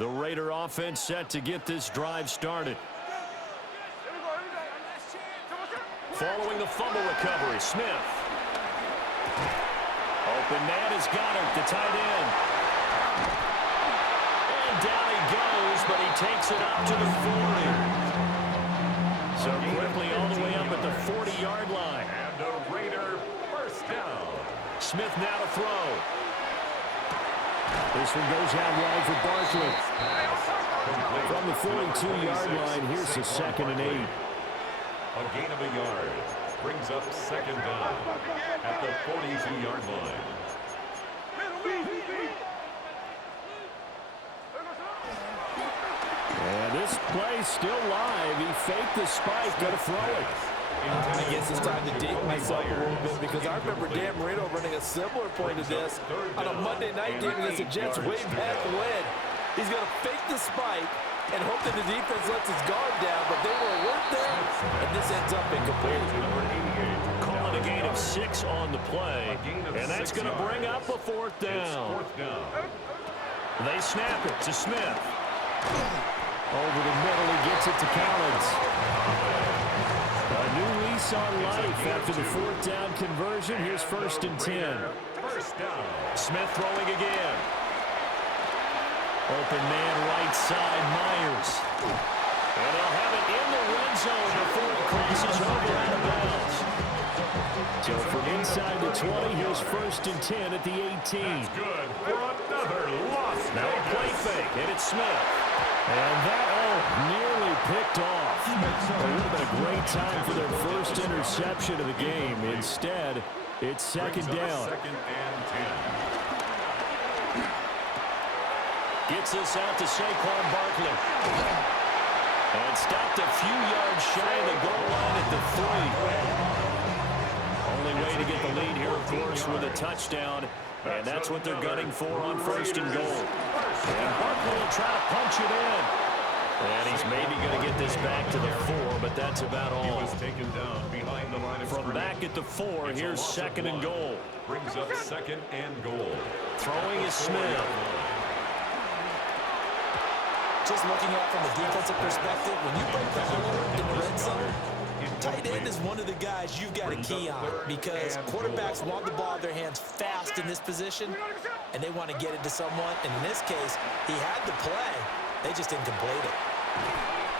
The Raider offense set to get this drive started. Following the fumble recovery, Smith. Open man is Goddard, the tight end. And down he goes, but he takes it up to the 40. So quickly all the way up at the 40-yard line. And a Raider first down. Smith now to throw. This one goes out wide for Barkley. From the 42-yard line, here's the 2nd and 8. A gain of a yard. Brings up 2nd down at the 42-yard line. And this play still live. He faked the spike, going to throw it. I guess it's time to date myself a little bit because I remember Dan Marino running a similar play to this on a Monday night game against the Jets way back when. He's going to fake the spike and hope that the defense lets his guard down, but they were alert there, and this ends up incomplete. Calling a gain of 6 on the play, and that's going to bring up a 4th down. They snap it to Smith. Over the middle, he gets it to Collins. A new lease on life after the 4th down conversion. Here's 1st and 10. Smith throwing again. Open man right side, Myers. And they'll have it in the red zone before it crosses over out of bounds. So from inside the 20, here's 1st and 10 at the 18. That's good for another loss. Now a play fake, and it's Smith. And that, nearly picked off. It would have been a great time for their first interception of the game. Instead, it's 2nd down. 2nd and 10. Gets this out to Saquon Barkley. And stopped a few yards shy of the goal line at the 3. Only way to get the lead here, of course, with a touchdown. And that's what they're gunning for on 1st and goal. And Barkley will try to punch it in. And he's maybe going to get this back to the 4, but that's about all. He was taken down behind the line of From back at the 4, here's 2nd and goal. Brings up 2nd and goal. Throwing is Smith. Just looking at it from a defensive perspective, when you break the hole in the red zone, tight end is one of the guys you've got to key on because quarterbacks want the ball in their hands fast in this position, and they want to get it to someone. And in this case, he had the play. They just didn't complete it.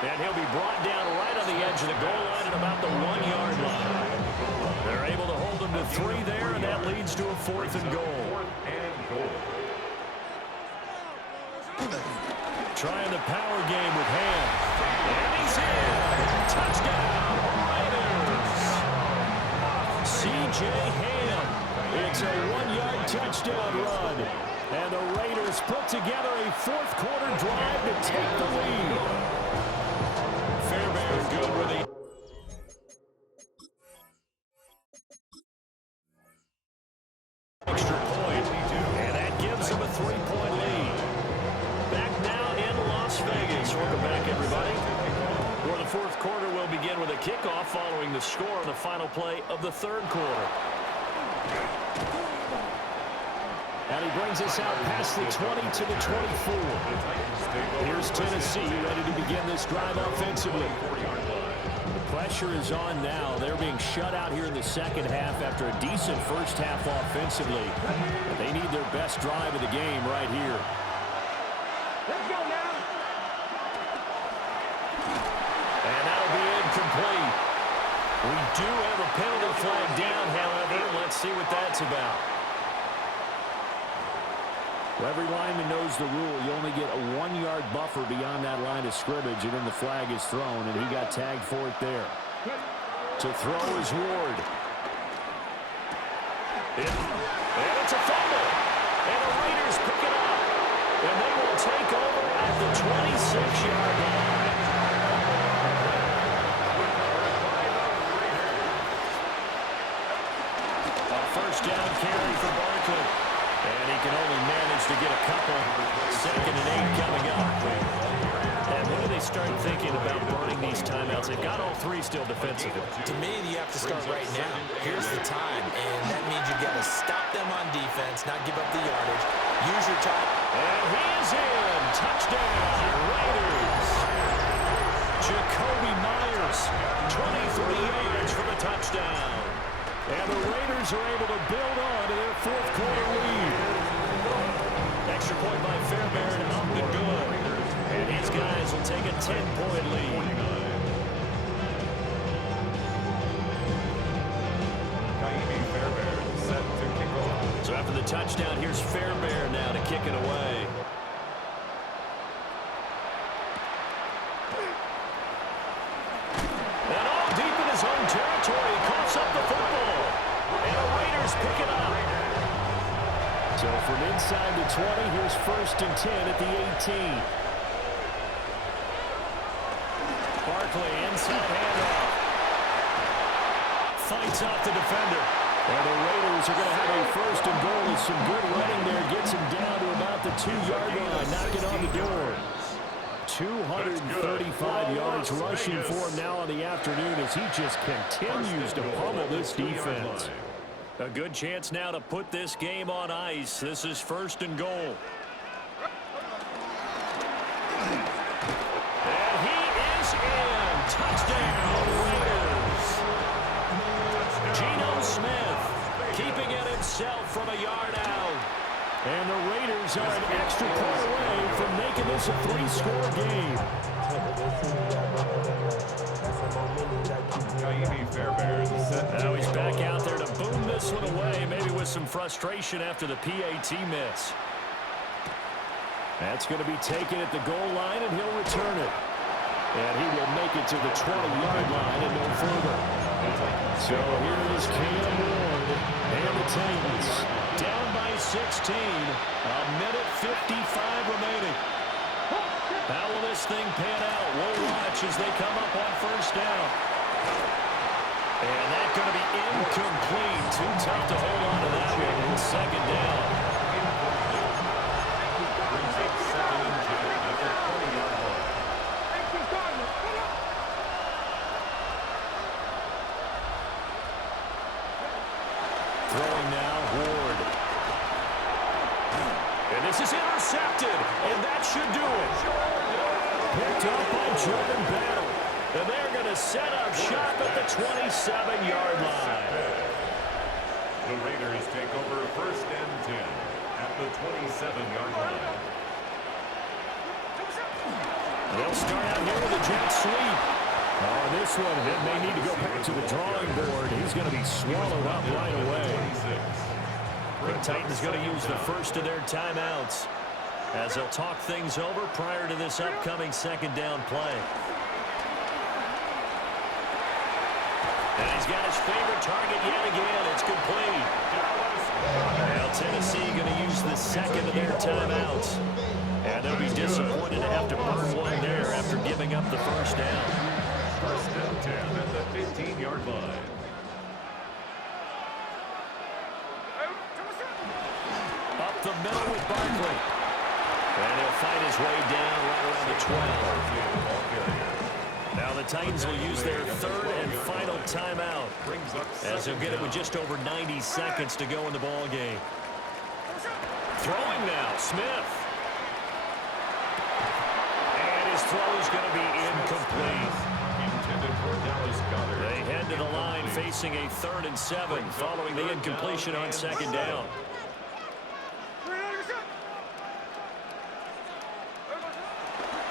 And he'll be brought down right on the edge of the goal line at about the 1-yard line. They're able to hold him to 3 there, and that leads to a 4th and goal. Trying the power game with Ham. And he's in. Touchdown, Raiders. C.J. Ham. It's a 1-yard touchdown run. And the Raiders put together a 4th quarter drive to take the lead. Fairbairn good with the extra point. And that gives them a 3-point lead. Back now in Las Vegas. Welcome back, everybody. For the 4th quarter, we'll begin with a kickoff following the score on the final play of the 3rd quarter. And he brings us out past the 20 to the 24. Here's Tennessee ready to begin this drive offensively. The pressure is on now. They're being shut out here in the 2nd half after a decent first half offensively. But they need their best drive of the game right here. Let's go now. And that'll be incomplete. We do have a penalty flag down, however. Let's see what that's about. Well, every lineman knows the rule. You only get a 1-yard buffer beyond that line of scrimmage, and then the flag is thrown, and he got tagged for it there. To throw is Ward. And it's a fumble. And the Raiders pick it up. And they will take over at the 26-yard line. A 1st down carry for Barkley. And he can only manage to get a couple. 2nd and 8 coming up. And when do they start thinking about burning these timeouts? They've got all 3 still defensively. To me, you have to start right now. Here's the time, and that means you've got to stop them on defense, not give up the yardage, Use your time. And he is in. Touchdown, Raiders. Jacoby Myers, 23 yards for the touchdown. And the Raiders are able to build on to their fourth quarter lead. Extra point by Fairbairn, up and good. And these guys will take a 10-point lead. So after the touchdown, here's Fairbairn now to kick it away. And all deep in his own territory, coughs up the football. And the Raiders pick it up. So from inside the 20, here's 1st and 10 at the 18. Barkley inside handoff. Fights off the defender. And the Raiders are going to have a 1st and goal with some good running there. Gets him down to about the 2-yard line. Knocking on the door. 235 yards rushing for him now on the afternoon as he just continues to pummel this defense. A good chance now to put this game on ice. This is 1st and goal. And he is in. Touchdown, Raiders. Geno Smith keeping it himself from a yard out. And the Raiders are an extra point away from making this a 3-score game. Now he's back out there to boom this one away, maybe with some frustration after the PAT miss. That's going to be taken at the goal line, and he'll return it. And he will make it to the 20-yard line and no further. So here is Cam Ward and the Titans down by 16. A minute 55 remaining. How will this thing pan out? We'll watch as they come up on 1st down. And that's going to be incomplete. Too tough to hold on to that one in 2nd down. Throwing now, Ward. And this is intercepted, and that should do it. Picked up by Jordan Battle. And they're going to set up shop at the 27-yard line. The Raiders take over 1st and 10 at the 27-yard line. They'll start out here with a jet sweep. Oh, this one, it may need to go back to the drawing board. He's going to be swallowed up right away. The Titans going to use the first of their timeouts as they'll talk things over prior to this upcoming 2nd down play. And he's got his favorite target yet again. It's complete. Now Tennessee going to use the 2nd of their timeouts. And they'll be disappointed to have to burn one there after giving up the 1st down. 1st and 10 at the 15-yard line. Up the middle with Barkley. And he'll fight his way down right around the 12. Now the Titans will use their 3rd and final timeout as they'll get it with just over 90 seconds to go in the ball game. Throwing now, Smith. And his throw is going to be incomplete. They head to the line facing a 3rd and 7 following the incompletion on 2nd down.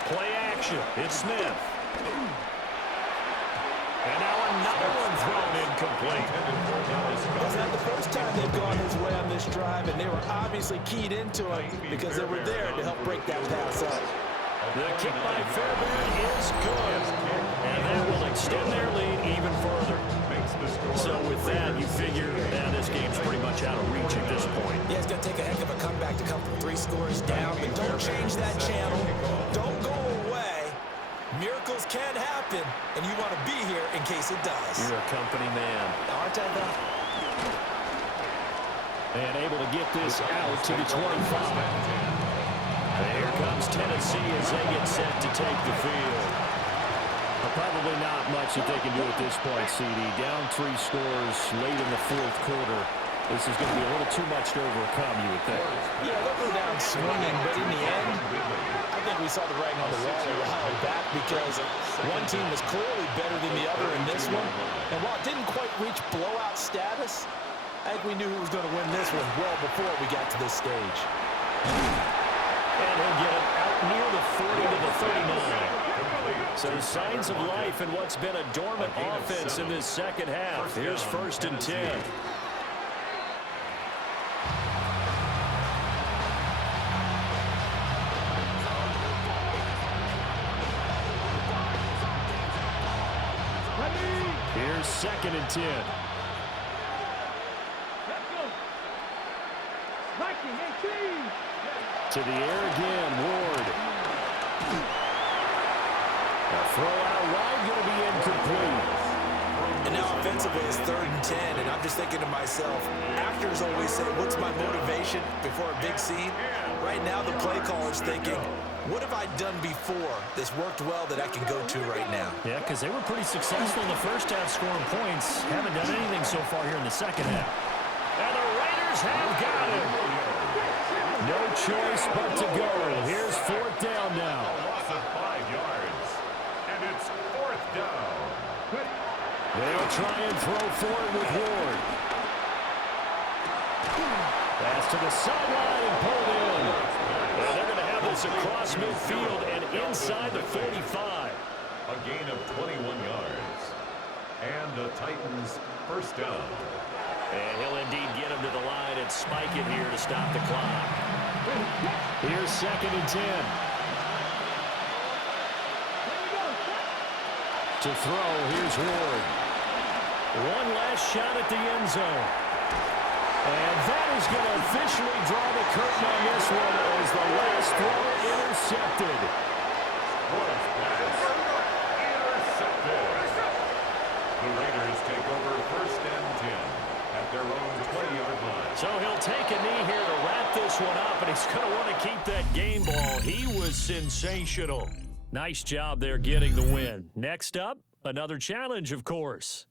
Play action. It's Smith. And now another one thrown incomplete. It's not the first time they've gone his way on this drive, and they were obviously keyed into it because they were there to help break that pass up. The kick by Fairbairn is good. And that will extend their lead even further. So with that, you figure now this game's pretty much out of reach at this point. Yeah, it's going to take a heck of a comeback to come from 3 scores down, but don't change that channel. Don't go away. Miracles can happen, and you want to be here in case it does. You're a company man. Aren't I, though? And able to get this out to the 25. And here comes Tennessee as they get set to take the field. Probably not much that they can do at this point, CD. Down 3 scores late in the 4th quarter. This is going to be a little too much to overcome, you would think. Yeah, they'll go down swinging, but in the end, I think we saw the writing on the wall a while back because one team was clearly better than the other in this one. And while it didn't quite reach blowout status, I think we knew who was going to win this one well before we got to this stage. And he'll get it out near the 40 to the 39. So signs of life in what's been a dormant offense in this second half. Here's 1st and 10. Here's 2nd and 10. To the air again, Ward. A throw out wide, going to be incomplete. And now offensively it's 3rd and 10, and I'm just thinking to myself, actors always say, what's my motivation before a big scene? Right now the play caller's thinking, what have I done before that's worked well that I can go to right now? Yeah, because they were pretty successful in the first half scoring points. Haven't done anything so far here in the second half. And the Raiders have got him. No choice but to go. Here's 4th down now. A loss of 5 yards. And it's 4th down. They'll try and throw for it with Ward. Pass to the sideline and pulled in. And they're going to have this across midfield and inside the 45. A gain of 21 yards. And the Titans' 1st down. And he'll indeed get him to the line and spike it here to stop the clock. Here's 2nd and 10. To throw, here's Ward. One last shot at the end zone. And that is going to officially draw the curtain on this one as the last throw intercepted. What a pass. Intercepted. The Raiders take over 1st and 10 at their own 20-yard line. So he'll take a knee here to wrap this one up, and he's going to want to keep that game ball. He was sensational. Nice job there getting the win. Next up, another challenge, of course.